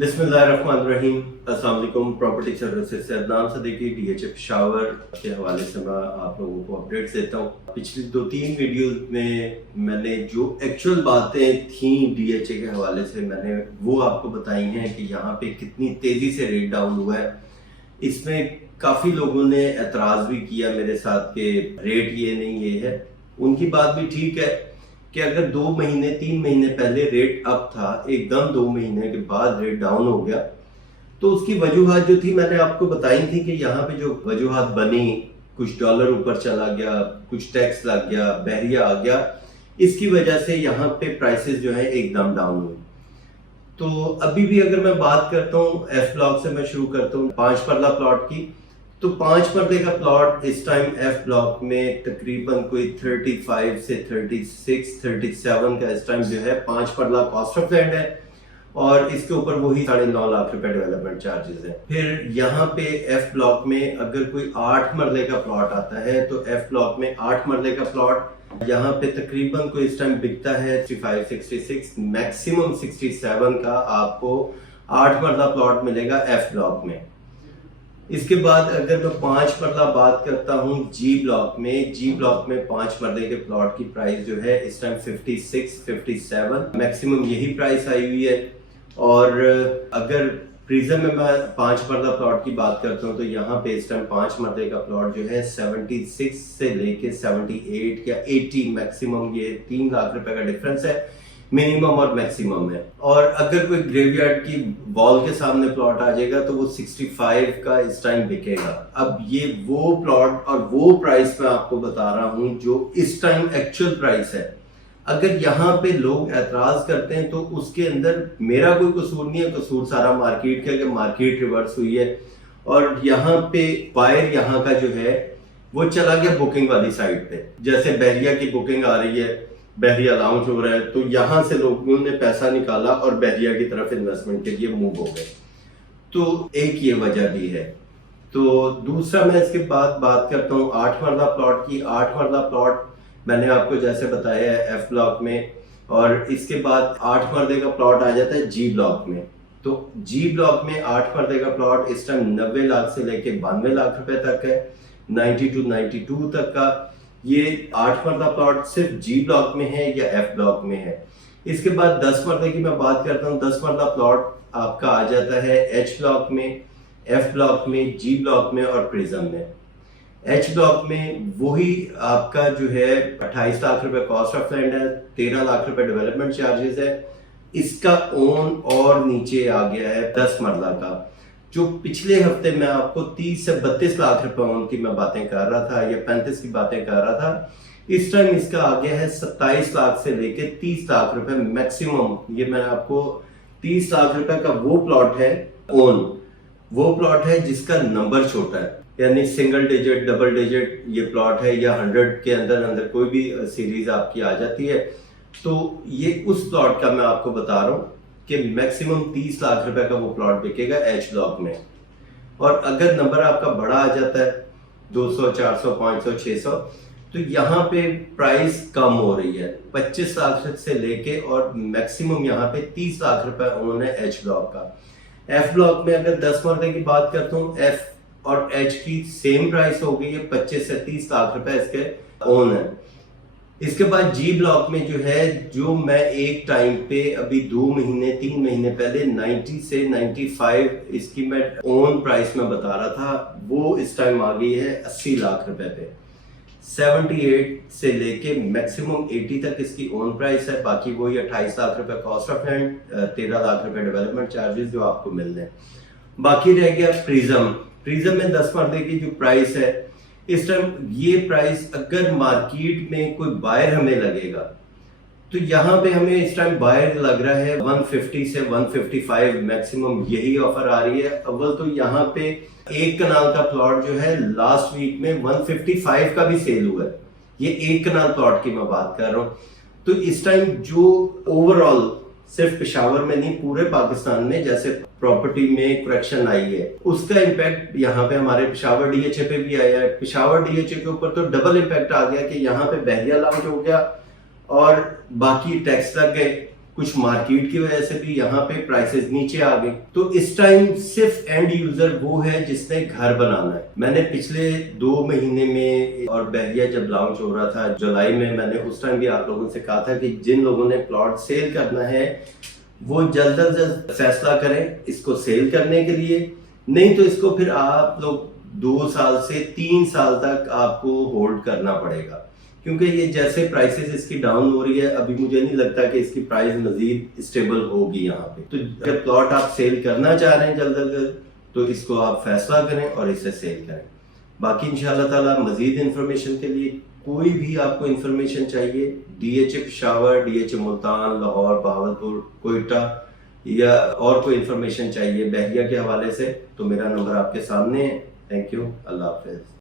बिस्मिल्लाहिर्रहमानिर्रहीम। अस्सलाम वालेकुम। प्रॉपर्टी सर्विसेज से अदनान सदीकी DHA पेशावर के हवाले से मैं आप लोगों को अपडेट्स देता हूँ। पिछली 2-3 वीडियोस में मैंने जो एक्चुअल बातें थी DHA के हवाले से मैंने वो आपको बताई हैं कि यहाँ पे कितनी तेज़ी से रेट डाउन हुआ है। इसमें काफ़ी लोगों ने एतराज़ भी किया मेरे साथ कि रेट ये नहीं ये है। उनकी बात भी ठीक है कि अगर 2 महीने 3 महीने पहले रेट अप था, एकदम 2 महीने के बाद रेट डाउन हो गया, तो उसकी वजूहात जो थी मैंने आपको बताई थी कि यहाँ पे जो वजूहात बनी, कुछ डॉलर ऊपर चला गया, कुछ टैक्स लग गया, बहरिया आ गया, इसकी वजह से यहाँ पे प्राइसेस जो है एकदम डाउन हुए। तो अभी भी अगर मैं बात करता हूँ एफ ब्लॉक से मैं शुरू करता हूँ 5 परला प्लॉट की, तो 5 परदे का प्लॉट इस टाइम एफ ब्लॉक में तकरीबन कोई 35 से 36-37 का इस टाइम जो है 5 परला कॉस्ट ऑफ लैंड है और इसके ऊपर वही 9.5 लाख रुपए डेवलपमेंट चार्जेस है। फिर यहाँ पे एफ ब्लॉक में अगर कोई 8 मरले का प्लॉट आता है तो एफ ब्लॉक में 8 मरले का प्लॉट यहाँ पे तकरीबन कोई इस टाइम बिकता है 65-66, मैक्सिमम 67 का आपको 8 मरला प्लॉट मिलेगा एफ ब्लॉक में। इसके बाद अगर मैं 5 मरला बात करता हूँ जी ब्लॉक में 5 मरले के प्लॉट की प्राइस जो है इस टाइम 56-57 मैक्सिमम यही प्राइस आई हुई है। और अगर प्रिज्म में मैं 5 मरला प्लॉट की बात करता हूँ तो यहाँ पे इस टाइम 5 मरले का प्लॉट जो है 76 से लेके 78 या 80 मैक्सिमम, ये 3 लाख रुपए का डिफरेंस है, मिनिमम और मैक्सिमम है। और अगर कोई ग्रेवयार्ड की वॉल के सामने प्लॉट आ जाएगा तो वो 65 का इस टाइम बिकेगा। अब ये वो प्लॉट और वो प्राइस मैं आपको बता रहा हूँ जो इस टाइम एक्चुअल प्राइस है। अगर यहाँ पे लोग एतराज करते हैं तो उसके अंदर मेरा कोई कसूर नहीं है, कसूर सारा मार्केट का, कि मार्केट रिवर्स हुई है और यहाँ पे बायर यहाँ का जो है वो चला गया बुकिंग वाली साइड पे। जैसे बहरिया की बुकिंग आ रही है, बहरिया लॉन्च हो रहा है, तो यहाँ से लोगों ने पैसा निकाला और बहरिया की तरफ इन्वेस्टमेंट के लिए मूव हो गए। तो एक ये वजह भी है। तो दूसरा मैं इसके बाद बात करता हूँ 8 मरला प्लॉट की। 8 मरला प्लॉट मैंने आपको जैसे बताया है एफ ब्लॉक में, और इसके बाद 8 मरले का प्लॉट आ जाता है जी ब्लॉक में। तो जी ब्लॉक में 8 मरले का प्लॉट इस टाइम 90 लाख से लेके 92 लाख रुपए तक है, 92 तक का। ये 8 मरला प्लॉट सिर्फ जी ब्लॉक में है या एफ ब्लॉक में है। इसके बाद 10 मरले की मैं बात करता हूँ। 10 मरला प्लॉट आपका आ जाता है एच ब्लॉक में, एफ ब्लॉक में, जी ब्लॉक में और प्रिज्म में। एच ब्लॉक में वही आपका जो है 28 लाख रुपए कॉस्ट ऑफ लैंड है, 13 लाख रुपए डेवलपमेंट चार्जेस है। इसका ओन और नीचे आ गया है 10 मरला का, जो पिछले हफ्ते मैं आपको 30 से 32 लाख रुपए ओन की मैं बातें कर रहा था या 35 की बातें कर रहा था। इस टाइम इसका आ गया है 27 लाख से लेके 30 लाख रुपए मैक्सिमम। ये मैं आपको 30 लाख रुपए का वो प्लॉट है ओन, वो प्लॉट है जिसका नंबर छोटा है, यानी सिंगल डिजिट, डबल डिजिट ये प्लॉट है, या 100 के अंदर अंदर कोई भी सीरीज आपकी आ जाती है। तो ये उस प्लॉट का मैं आपको बता रहा हूँ कि मैक्सिमम 30 लाख रुपए का वो प्लॉट बिकेगा एच ब्लॉक में। और अगर नंबर आपका बड़ा आ जाता है 200, 400, 500, 600, तो यहाँ पे प्राइस कम हो रही है 25 लाख से लेके और मैक्सिमम यहाँ पे 30 लाख रुपए उन्होंने एच ब्लॉक का। एफ ब्लॉक में अगर 10 मरले की बात करता हूँ, एफ और एच की सेम प्राइस हो गई है, 25 से 30 लाख रुपए इसके ओन है। इसके बाद जी ब्लॉक में जो है, जो मैं एक टाइम पे अभी 2 महीने 3 महीने पहले 90 से 95 इसकी मैं ओन प्राइस में बता रहा था, वो इस टाइम आ गई है 80 लाख रुपए पे। 78 से लेके मैक्सिमम 80 तक इसकी ओन प्राइस है। बाकी वही 28 लाख रुपए कॉस्ट ऑफ लैंड, 13 लाख रुपए डेवलपमेंट चार्जेस जो आपको मिल रहे हैं। बाकी रह गया प्रिज्म में 10 मरले की जो प्राइस है इस टाइम, ये प्राइस अगर मार्केट में कोई बायर हमें लगेगा तो यहाँ पे हमें इस टाइम बायर लग रहा है 150 से 155 मैक्सिमम, यही ऑफर आ रही है। अव्वल तो यहाँ पे एक कनाल का प्लॉट जो है लास्ट वीक में 155 का भी सेल हुआ है। ये एक कनाल प्लॉट की मैं बात कर रहा हूँ। तो इस टाइम जो ओवरऑल सिर्फ पेशावर में नहीं पूरे पाकिस्तान में जैसे प्रॉपर्टी में करेक्शन आई है, उसका इम्पैक्ट यहाँ पे हमारे पेशावर DHA पे भी आया है। पेशावर DHA के ऊपर तो डबल इम्पैक्ट आ गया कि यहाँ पे बहरिया लॉन्च हो गया और बाकी टैक्स लग गए, कुछ मार्केट की वजह से भी यहाँ पे प्राइसेस नीचे आ गए। तो इस टाइम सिर्फ एंड यूजर वो है जिसने घर बनाना है। मैंने पिछले 2 महीने में और बहरिया जब लॉन्च हो रहा था जुलाई में, मैंने उस टाइम भी आप लोगों से कहा था कि जिन लोगों ने प्लॉट सेल करना है वो जल्द अज जल्द फैसला करें इसको सेल करने के लिए, नहीं तो इसको फिर आप लोग 2 साल से 3 साल तक आपको होल्ड करना पड़ेगा, क्योंकि ये जैसे प्राइसेस इसकी डाउन हो रही है अभी मुझे नहीं लगता कि इसकी प्राइस मजीद स्टेबल होगी यहाँ पे। तो अगर प्लॉट आप सेल करना चाह रहे हैं जल्द अज जल्द तो इसको आप फैसला करें और इसे सेल करें। बाकी इंशाल्लाह ताला मजीद इंफॉर्मेशन के लिए कोई भी आपको इंफॉर्मेशन चाहिए, DHA पेशावर, DHA मुल्तान, लाहौर, बहावलपुर, कोयटा या और कोई इंफॉर्मेशन चाहिए बहरिया के हवाले से, तो मेरा नंबर आपके सामने है। Thank you, Allah Hafiz.